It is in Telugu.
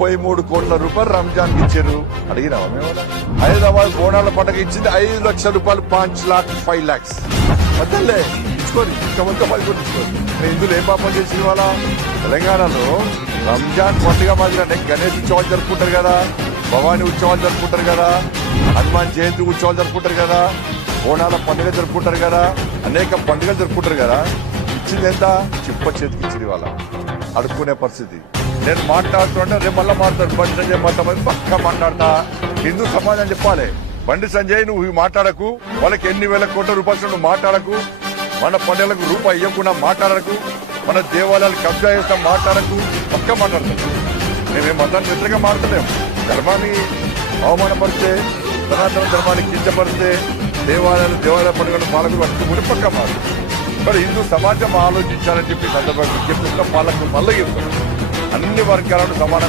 33 కోట్ల రూపాయలు రంజాన్ కి ఇచ్చారు. అడిగినావా మేము? హైదరాబాద్ బోనాల పండుగ ఇచ్చింది 5 లక్షల రూపాయలు, 5 lakhs. మధ్యలే ఇచ్చుకోండి, ఇంకా 10 కోట్లు ఇచ్చుకోండి. ఇందులో ఏ పాపం చేసిన వాళ్ళ తెలంగాణలో రంజాన్ పండుగ మాదిరి గణేష్ ఉత్సవాలు జరుపుకుంటారు కదా, భవానీ ఉత్సవాలు జరుపుకుంటారు కదా, హనుమాన్ జయంతి ఉత్సవాలు జరుపుకుంటారు కదా, బోనాల పండుగ జరుపుకుంటారు కదా, అనేక పండుగలు జరుపుకుంటారు కదా. ఇచ్చింది ఎంత? చిప్ప చేతికి ఇచ్చింది వాళ్ళ అడుక్కునే పరిస్థితి. నేను మాట్లాడుతుంటే రేపు మళ్ళీ మాట్లాడు. బండి సంజయ్ మాట్లాడి పక్కా మాట్లాడతా. హిందూ సమాజం చెప్పాలి, బండి సంజయ్ నువ్వు మాట్లాడకు, వాళ్ళకి ఎన్ని వేల కోట్ల రూపాయలు నువ్వు మాట్లాడకు, మన పండుగలకు రూపాయి ఇవ్వకుండా మాట్లాడకు, మన దేవాలయాలు కబ్జా చేస్తా మాట్లాడకు, పక్కా మాట్లాడతాను. మేమేం మతాన్ని వ్యతిరేకంగా మాట్లాడలేము. ధర్మాన్ని అవమానపరిస్తే, సనాతన ధర్మాన్ని కించపరిస్తే, దేవాలయ పండుగలు పాలకులు పట్టుకుని పక్కా మాట్లాడు. మరి హిందూ సమాజం ఆలోచించాలని చెప్పి సందర్భంగా విజ్ఞప్తిస్తున్న పాలకులు మళ్ళీ చెప్తున్నారు, అన్ని వర్గాలను సమానంగా